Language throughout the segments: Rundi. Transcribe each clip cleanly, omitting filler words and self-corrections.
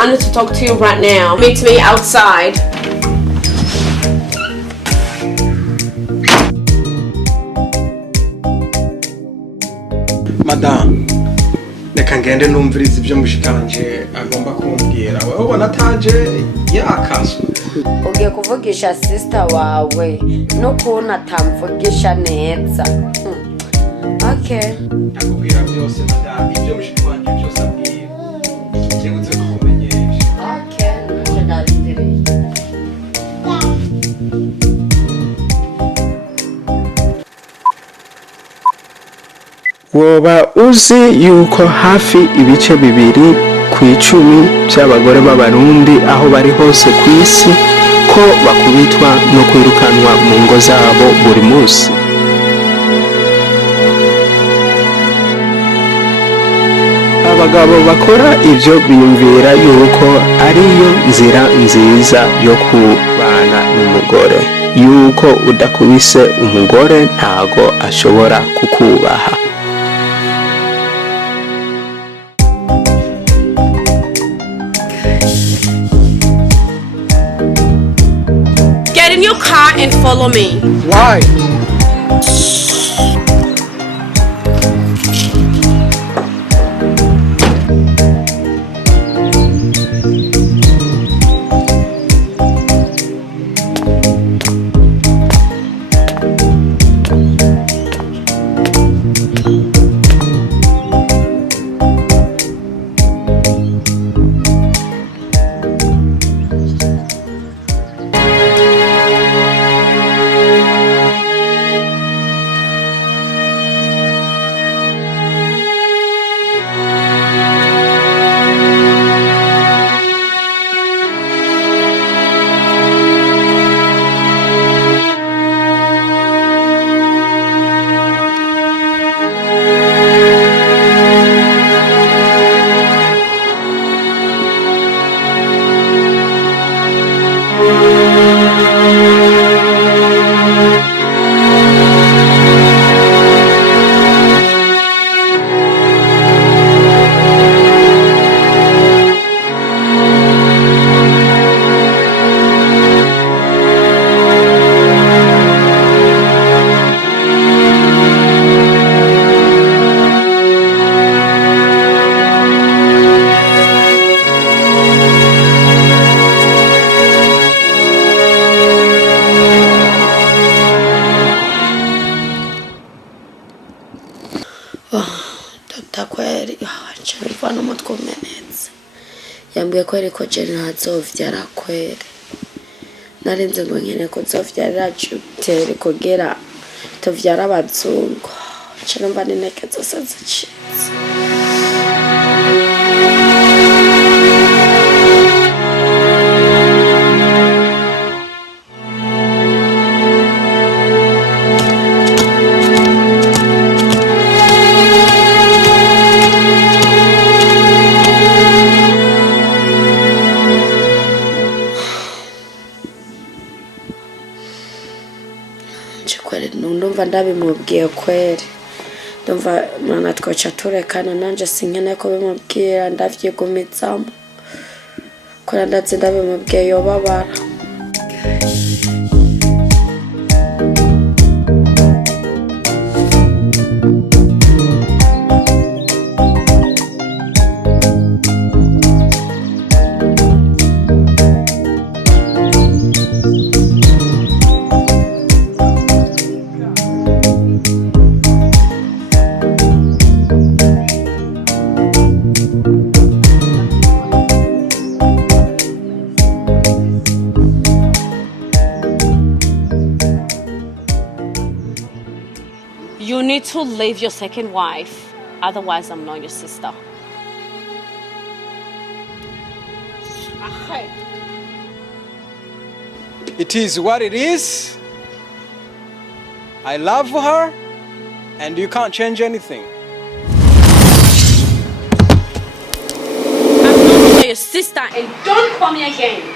I need to talk to you right now. Meet me outside. Madame, reka ngende numviriza ibyo mushikanje agomba kumbwira. Wewe ubona ataje yakaswe. Ugiye kuvugisha sister wawe no kubona atamvugisha neza. Okay. Nakubwira byose madame, ibyo mushikanje byose abwira. Ikigutse kumenyesha. Okay, ndarindireye. Woba uzi yuko hafi ibice 2 ku 10 by'abagore b'abarundi aho bari hose ku isi ko bakubitwa no kwirukanwa mu ngo zabo buri munsi. Abagabo bakora ibyo biyumvira yuko ariyo nzira nziza yo kubana n'umugore, yuko udakubise umugore ntago ashobora kukubaha. Get in your car and follow me. Why? Yambwiye ko ariko je ntazovyara kwere. Narinze ngo nkene ko zovyarira Jupiter kugera tuvyara abazungu. Cyo numva n'inteke zose zicitse. Ndumva ndabimubwiye kwere, ndumva mwana twoca turekana nanje sinkene ko bimubwira ndavyigumizamo kora ndazi ndabimubwiye yobabara. You need to leave your second wife, otherwise I'm not your sister. It is what it is. I love her, and you can't change anything. I'm not your sister, and don't call me again.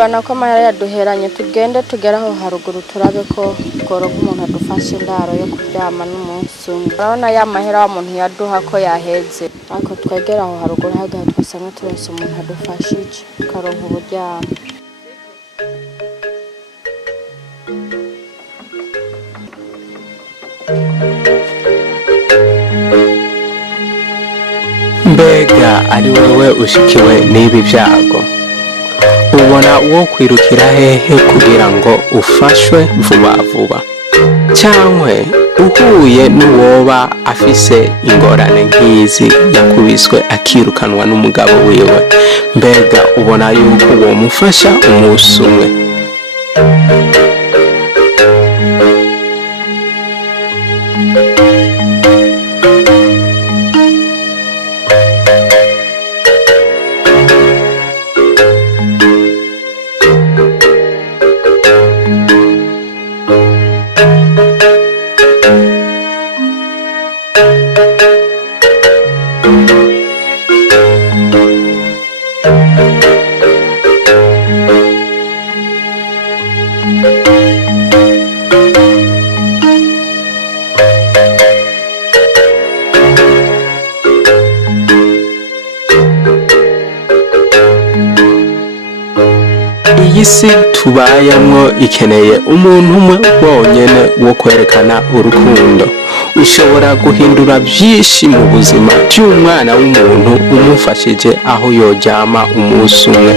Bana ko amahera yaduheranye tugende tugera aho haruguru turabe ko tworonka umuntu adufasha indaro yo kuryama n'umunsi umwe. Urabona ya mahera wa muntu yaduha ko yaheze, ariko twegera aho haruguru hagaha twasanga turonse umuntu adufashije tukaronka uburyamo. Mbega ari wewe ushikiwe n'ibi byago, ubona wo kwirukira hehe kugira ngo ufashwe vuba vuba? Cyangwa uhuye n'uwoba afise ingorane nk'izi, yakubiswe akirukanwa n'umugabo wiwe, mbega ubona yuko uwo mufasha umunsi umwe? Iyi si tubayamwo ikeneye umuntu umwe wonyene wo kwerekana urukundo. Ushobora guhindura byinshi mu buzima by'umwana w'umuntu umufashije aho yoryama umunsi umwe.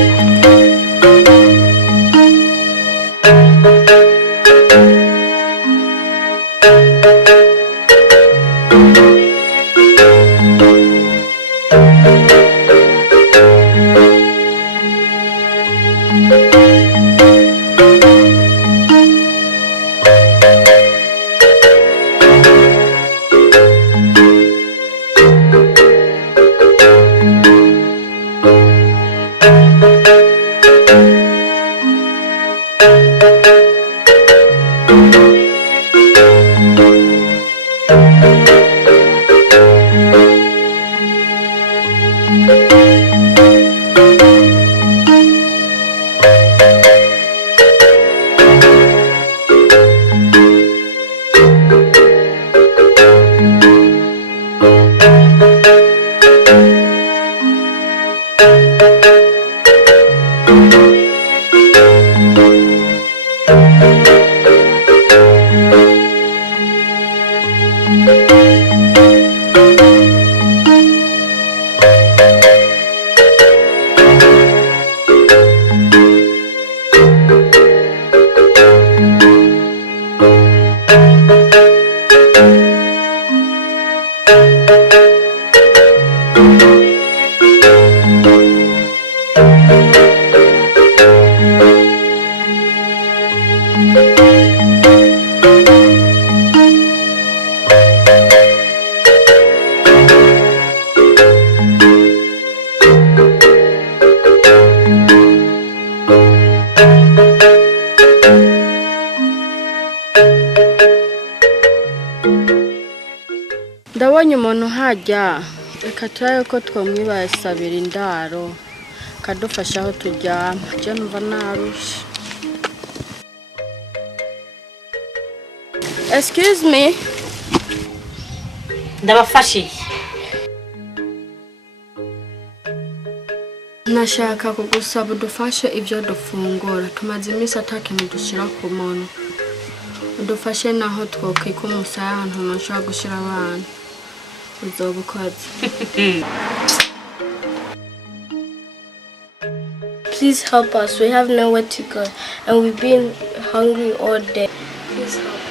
Ndabonye umuntu hajya, reka turabe ko twamwibasabira indaro kadufasha aho turyama. Je numva narushe. Excuse me. Ndabafashije. Nashaka kugusaba udufashe ibyo dufungura. Tumaze iminsi atakintu dushira ku muntu. Udufashe naho twokwika umusaya ahantu nashaka gushira abana. Please help us. We have nowhere to go and we've been hungry all day. Please help us.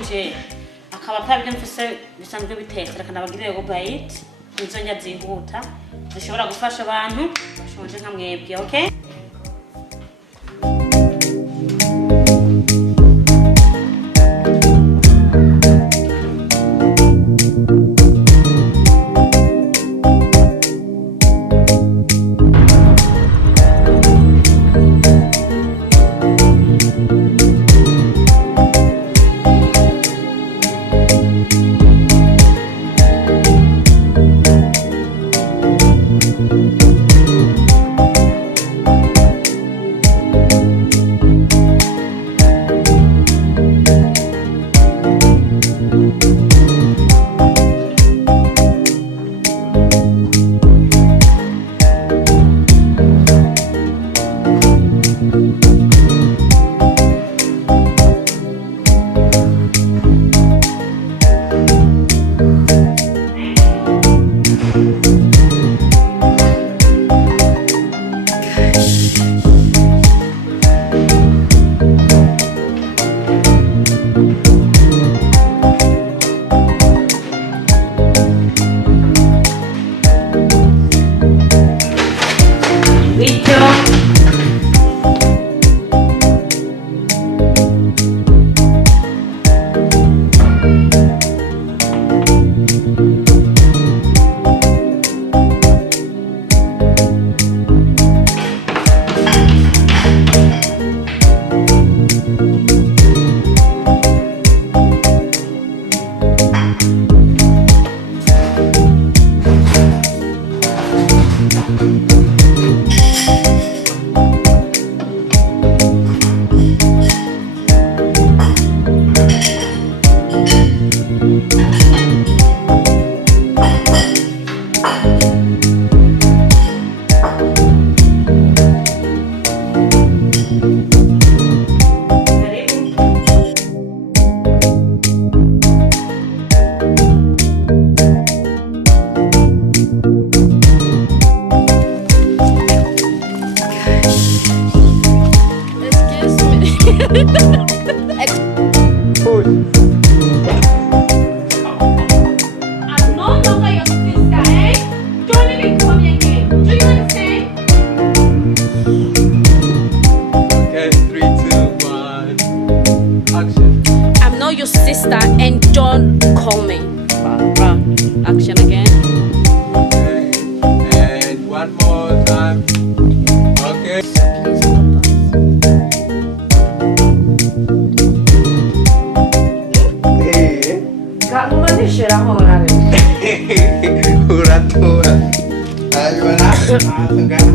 bishonje akaba atabyo mfise bisanzwe bitetse reka nabagirire go bite nzonja zihuta zishobora gufasha abantu bashonje nka mwebwe okay. Your sister and don't call me. Action again. Okay. And one more time. Okay. Kamu manusia orang. Urat. Ayo lah.